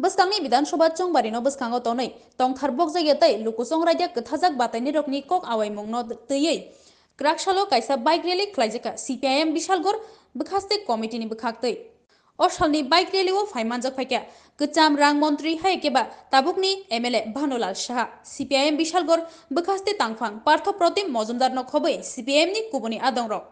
Boskangi Vidansabha Chongbari no Boskango Tonai, Tong Tharbok Zayatay, Lukusong Raja Kathazak Batani Rokni Kok Away Mongno Teye. Krakshalo Kaisa Bike Rally Klajaka, CPIM Bishalgor, Bakaste Committee ni Bakakte. Oshalni Bike Rally of Haimanjak Faka, Kucham Rang Montri Haikeba, Tabukni, MLA Banolal Shah, CPIM Bishalgor, Bakaste Tangfang, Partho Protim Mozumdar no Kobe, CPM ni Kubuni Adonro.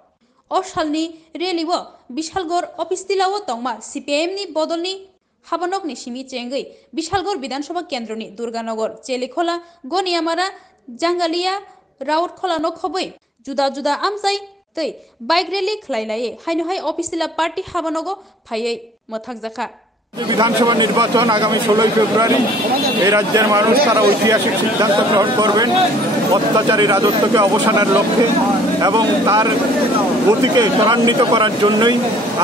Oshalni Rally Wo, Bishalgor, Opistilawo Tongma, CPM ni Bodolni. Habanok ni Shimi Chengai, Bishalgor Vidansabha Kendroni, Durganogor, Chelikhola, Goniamara, Jangalia, Raurkhola no Khoboi, Juda Juda Amzai, Tei, Bike Rally Klailaye, Hainohai Opisila Party Habanogo, Paye, Motakzaka. বিধানসভা নির্বাচন আগামী 16 ফেব্রুয়ারি এই রাজ্যের মানুষ তারা ঐতিহাসিক সিদ্ধান্ত গ্রহণ করবেন অত্যাচারী রাজত্বকে অবসানের লক্ষ্যে এবং তার গতিকে ত্বরান্বিত করার জন্যই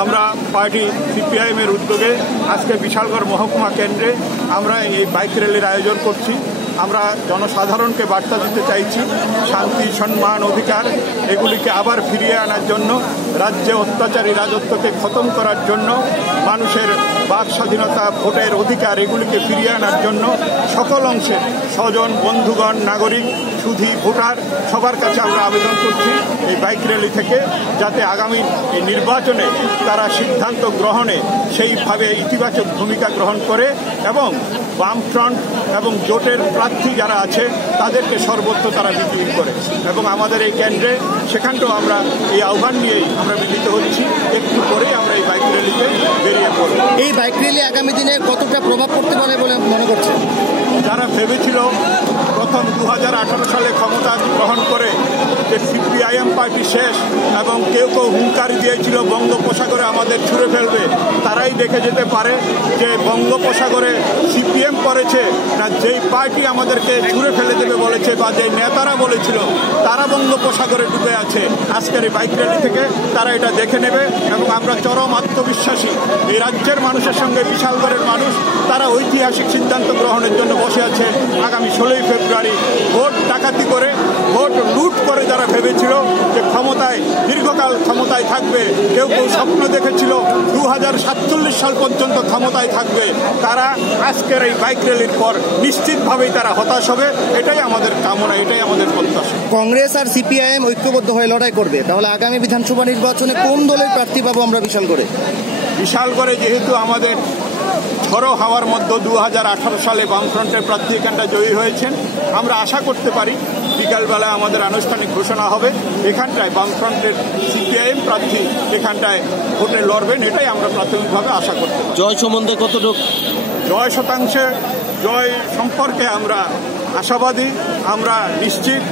আমরা পার্টি সিপিআইএম এর উদ্যোগে আজকে বিশালগড় মহকুমা কেন্দ্রে আমরা এই বাইক র্যালির আয়োজন করছি। আমরা জনসাধারণকে বার্তা দিতে চাইছি শান্তি সম্মান অধিকার এগুলিকে আবার ফিরিয়ে আনার জন্য রাজ্যে অত্যাচারী রাজত্বকে খতম করার জন্য মানুষের বাক স্বাধীনতা ভোটের অধিকার এগুলিকে ফিরিয়ে আনার জন্য সকল অংশে স্বজন বন্ধুগণ নাগরিক সুধী ভোটার সবার কাছে আমরা আবেদন করছি এই বাইক র্যালি থেকে যাতে আগামী এই নির্বাচনে তারা সিদ্ধান্ত গ্রহণে সেইভাবে ইতিবাচক ভূমিকা গ্রহণ করে এবং বামফ্রন্ট এবং জোটের প্রার্থী যারা আছে তাদেরকে সর্বত্র তারা বিজয়ী করে এবং আমাদের এই কেন্দ্রে সেখানটাও আমরা এই আহ্বান নিয়েই আমরা মিলিত হচ্ছি। একটু পরেই আমরা এই বাইক র্যালিতে বেরিয়ে পড়ব। এই বাইক র্যালি আগামী দিনে কতটা প্রভাব পড়তে পারে বলে মনে করছেন? যারা ভেবেছিল প্রথম 2018 সালে ক্ষমতা গ্রহণ করে যে সিপিআইএম পার্টি শেষ এবং কেউ কেউ হুঙ্কারি দিয়েছিল বঙ্গোপসাগরে আমাদের ছুঁড়ে ফেলবে, তারাই দেখে যেতে পারে যে বঙ্গোপসাগরে সিপিএম করেছে না যেই পার্টি আমাদেরকে ছুঁড়ে ফেলে দেবে বলেছে বা যে নেতারা বলেছিল তারা বঙ্গোপসাগরে ডুবে আছে। আজকের এই বাইক র্যালি থেকে তারা এটা দেখে নেবে এবং আমরা চরম আত্মবিশ্বাসী এই রাজ্যের মানুষের সঙ্গে বিশালগড়ের মানুষ তারা ঐতিহাসিক সিদ্ধান্ত গ্রহণের জন্য বসে আছে। আগামী 16 ফেব্রুয়ারি ভোট ডাকাতি করে ভোট লুট করে যারা ভেবেছিল যে ক্ষমতায় দীর্ঘকাল ক্ষমতায় থাকবে, কেউ কেউ স্বপ্ন দেখেছিল 2047 সাল পর্যন্ত ক্ষমতায় থাকবে, তারা আজকের এই বাইক র্যালির পর নিশ্চিতভাবেই তারা হতাশ হবে। এটাই আমাদের কামনা, এটাই আমাদের প্রত্যাশা। কংগ্রেস আর সিপিআইএম ঐক্যবদ্ধ হয়ে লড়াই করবে, তাহলে আগামী বিধানসভা নির্বাচনে কোন দলের প্রার্থী পাবো আমরা বিশালগড়ে? বিশালগড়ে যেহেতু আমাদের ঝড়ো হাওয়ার মধ্যে 2018 সালে বামফ্রন্টের প্রার্থী এখানটা জয়ী হয়েছেন, আমরা আশা করতে পারি বিকালবেলায় আমাদের আনুষ্ঠানিক ঘোষণা হবে এখানটায় বামফ্রন্টের সিপিআইএম প্রার্থী এখানটায় ভোটে লড়বেন, এটাই আমরা প্রাথমিকভাবে আশা করতে পারি। জয় সম্বন্ধে কতটুকু? জয় শতাংশে জয় সম্পর্কে আমরা আশাবাদী, আমরা নিশ্চিত।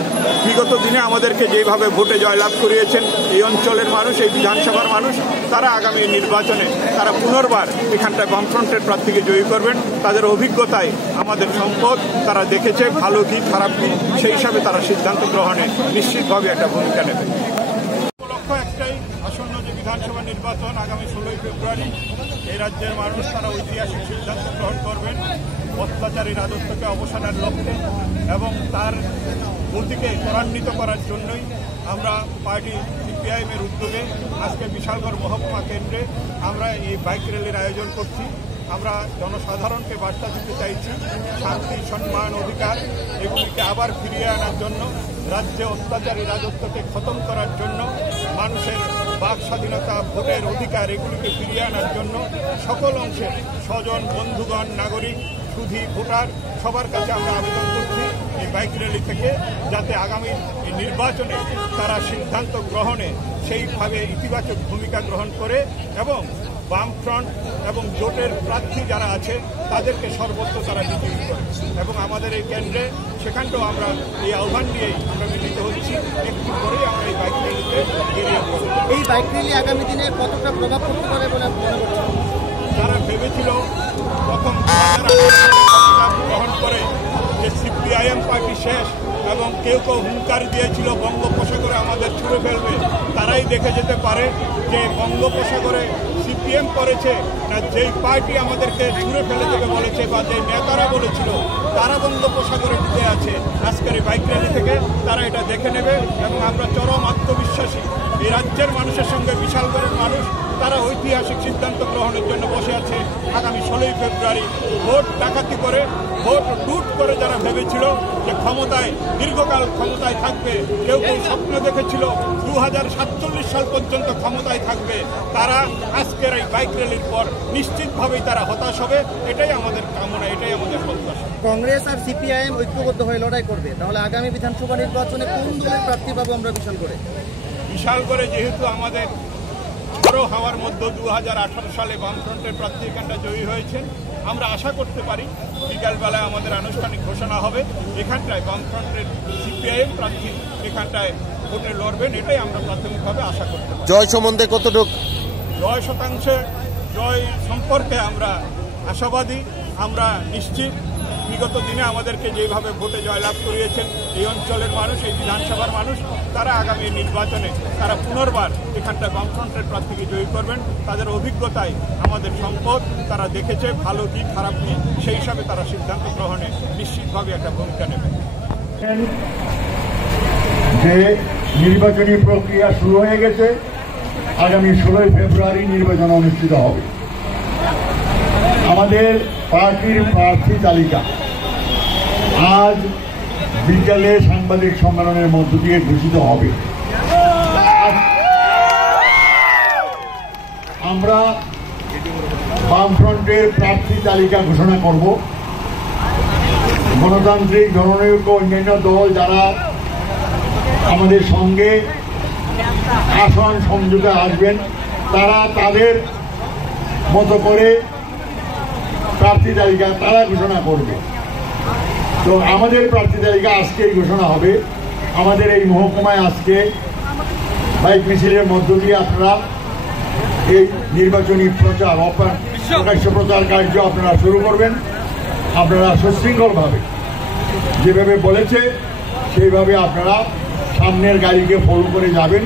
বিগত দিনে আমাদেরকে যেভাবে ভোটে জয়লাভ করিয়েছেন এই অঞ্চলের মানুষ, এই বিধানসভার মানুষ, তারা আগামী নির্বাচনে তারা পুনর্বার এখানটায় বামফ্রন্টের প্রার্থীকে জয়ী করবেন। তাদের অভিজ্ঞতায় আমাদের সম্পদ তারা দেখেছে ভালো কি খারাপ কি, সেই হিসাবে তারা সিদ্ধান্ত গ্রহণে নিশ্চিতভাবে একটা ভূমিকা নেবে। লক্ষ্য একটাই, আসন্ন যে বিধানসভা নির্বাচন আগামী 16 ফেব্রুয়ারি এই রাজ্যের মানুষ তারা ঐতিহাসিক সিদ্ধান্ত গ্রহণ করবেন অত্যাচারী রাজত্বকে অবসানের লক্ষ্যে এবং তার গতিকে ত্বরান্বিত করার জন্যই আমরা পার্টি সিপিআইএম এর উদ্যোগে আজকে বিশালগড় মহকুমা কেন্দ্রে আমরা এই বাইক র্যালির আয়োজন করছি। আমরা জনসাধারণকে বার্তা দিতে চাইছি শান্তি সম্মান অধিকার এগুলিকে আবার ফিরিয়ে আনার জন্য, রাজ্যে অত্যাচারী রাজত্বকে খতম করার জন্য, মানুষের বাক স্বাধীনতা ভোটের অধিকার এগুলিকে ফিরিয়ে আনার জন্য সকল অংশে স্বজন বন্ধুগণ নাগরিক সুধী ভোটার সবার কাছে আমরা আবেদন করছি এই বাইক র্যালি থেকে যাতে আগামী নির্বাচনে তারা সিদ্ধান্ত গ্রহণে সেইভাবে ইতিবাচক ভূমিকা গ্রহণ করে এবং বামফ্রন্ট এবং জোটের প্রার্থী যারা আছে তাদেরকে সর্বত্র তারা বিজয়ী করে এবং আমাদের এই কেন্দ্রে সেখানটাও আমরা এই আহ্বান নিয়েই আমরা মিলিত হচ্ছি। একটু পরেই আমরা এই বাইক র্যালিতে বেরিয়ে পড়ব। এই বাইক র্যালি আগামী দিনে কতটা প্রভাব পড়তে পারে বলে মনে করছেন? যারা ভেবেছিল প্রথম 2018 গ্রহণ করে যে সিপিআইএম পার্টি শেষ এবং কেউ কেউ হুঙ্কারি দিয়েছিল বঙ্গোপসাগরে আমাদের ছুঁড়ে ফেলবে, তারাই দেখে যেতে পারে যে বঙ্গোপসাগরে সিপিএম করেছে যেই পার্টি আমাদেরকে ছুঁড়ে ফেলে দেবে বলেছে বা যে নেতারা বলেছিল তারা বন্ধ পোশাকরে ঢুকে আছে আজকের এই বাইক র্যালি থেকে, তারা এটা দেখে নেবে এবং আমরা চরম আত্মবিশ্বাসী এই রাজ্যের মানুষের সঙ্গে বিশালগড়ের মানুষ তারা ঐতিহাসিক সিদ্ধান্ত গ্রহণের জন্য বসে আছে। আগামী 16ই ফেব্রুয়ারি ভোট ডাকাতি করে, ভোট লুট করে যারা ভেবেছিল যে ক্ষমতায় দীর্ঘকাল ক্ষমতায় থাকবে, কেউ কেউ স্বপ্ন দেখেছিল 2047 সাল পর্যন্ত ক্ষমতায় থাকবে, তারা আজকের এই বাইক র্যালির পর নিশ্চিতভাবেই তারা হতাশ হবে। এটাই আমাদের কামনা, এটাই আমাদের প্রত্যাশা। কংগ্রেস আর সিপিআইএম ঐক্যবদ্ধ হয়ে লড়াই করবে, তাহলে আগামী বিধানসভা নির্বাচনে কোন দলের প্রার্থী পাবো আমরা বিশাল করে? যেহেতু আমাদের বড় হওয়ার মধ্যে 2018 সালে বামফ্রন্টের প্রার্থী এখানটা জয়ী হয়েছেন, আমরা আশা করতে পারি বিকালবেলায় আমাদের আনুষ্ঠানিক ঘোষণা হবে এখানটায় বামফ্রন্টের সিপিআইএম প্রার্থী এখানটায় ভোটে লড়বেন, এটাই আমরা প্রাথমিকভাবে আশা করতে পারি। জয় সম্বন্ধে কতটুকু? জয় শতাংশে জয় সম্পর্কে আমরা আশাবাদী, আমরা নিশ্চিত। বিগত দিনে আমাদেরকে যেভাবে ভোটে জয়লাভ করিয়েছেন এই অঞ্চলের মানুষ, এই বিধানসভার মানুষ, তারা আগামী নির্বাচনে তারা পুনর্বার এখানটা বামফ্রন্টের প্রার্থীকে জয়ী করবেন। তাদের অভিজ্ঞতায় আমাদের সম্পদ তারা দেখেছে, ভালো কি খারাপ কি, সেই হিসাবে তারা সিদ্ধান্ত গ্রহণে নিশ্চিতভাবে একটা ভূমিকা নেবেন। যে নির্বাচনী প্রক্রিয়া শুরু হয়ে গেছে, আগামী 16ই ফেব্রুয়ারি নির্বাচন অনুষ্ঠিত হবে। আমাদের পার্টির প্রার্থী তালিকা আজ বিকালে সাংবাদিক সম্মেলনের মধ্য দিয়ে ঘোষিত হবে। আমরা বামফ্রন্টের প্রার্থী তালিকা ঘোষণা করব। গণতান্ত্রিক জননৈক্য অন্যান্য দল যারা আমাদের সঙ্গে আসন সমঝোতা আসবেন, তারা তাদের মতো করে প্রার্থী তালিকা তারা ঘোষণা করবে। তো আমাদের প্রার্থী তালিকা আজকেই ঘোষণা হবে। আমাদের এই মহকুমায় আজকে বাইক মিছিলের মধ্য দিয়ে আপনারা এই নির্বাচনী প্রচার প্রকাশ্য প্রচার কার্য আপনারা শুরু করবেন। আপনারা সুশৃঙ্খলভাবে যেভাবে বলেছে সেইভাবে আপনারা সামনের গাড়িকে ফলো করে যাবেন,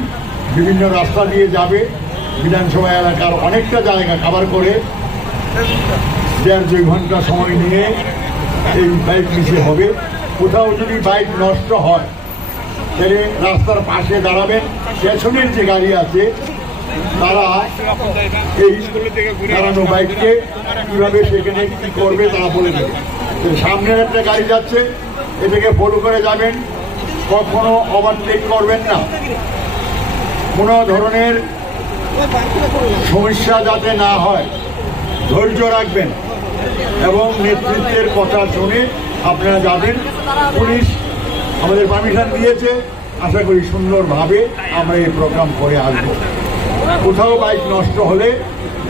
বিভিন্ন রাস্তা দিয়ে যাবে। বিধানসভা এলাকার অনেকটা জায়গা কভার করে 1.5-2 ঘন্টা সময় নিয়ে এই বাইক মিছিল হবে। কোথাও যদি বাইক নষ্ট হয় তাহলে রাস্তার পাশে দাঁড়াবেন, পেছনের যে গাড়ি আছে তারা এই দাঁড়ানো বাইককে কীভাবে সেখানে কী করবে তারা বলে দেবে। সামনের একটা গাড়ি যাচ্ছে, এটাকে ফলো করে যাবেন, কখনো ওভারটেক করবেন না। কোনো ধরনের সমস্যা যাতে না হয় ধৈর্য রাখবেন এবং নেতৃত্বের কথা শুনে আপনারা যাবেন। পুলিশ আমাদের পারমিশন দিয়েছে, আশা করি সুন্দরভাবে আমরা এই প্রোগ্রাম করে আসবো। কোথাও বাইক নষ্ট হলে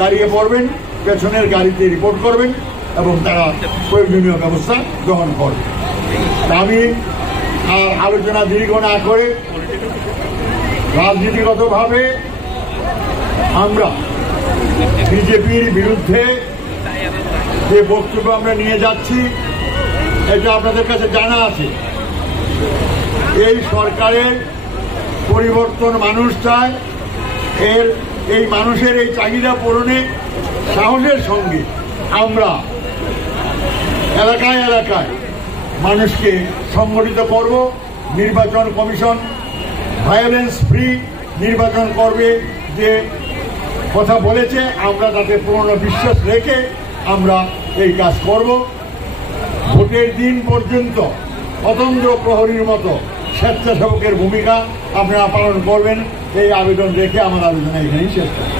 দাঁড়িয়ে পড়বেন, পেছনের গাড়িতে রিপোর্ট করবেন এবং তারা প্রয়োজনীয় ব্যবস্থা গ্রহণ করবে। আমি আর আলোচনা দীর্ঘ না করে রাজনীতিগতভাবে আমরা বিজেপির বিরুদ্ধে যে বক্তব্য আমরা নিয়ে যাচ্ছি এটা আপনাদের কাছে জানা আছে। এই সরকারের পরিবর্তন মানুষ চায়, এই মানুষের এই চাহিদা পূরণে সাহসের সঙ্গে আমরা এলাকায় এলাকায় মানুষকে সংগঠিত করব। নির্বাচন কমিশন ভায়োলেন্স ফ্রি নির্বাচন করবে যে কথা বলেছে, আমরা তাতে পূর্ণ বিশ্বাস রেখে আমরা এই কাজ করব। ভোটের দিন পর্যন্ত অতন্ত্র প্রহরীর মতো স্বেচ্ছাসেবকের ভূমিকা আপনারা পালন করবেন, এই আবেদন রেখে আমার আলোচনা এখানেই শেষ করব।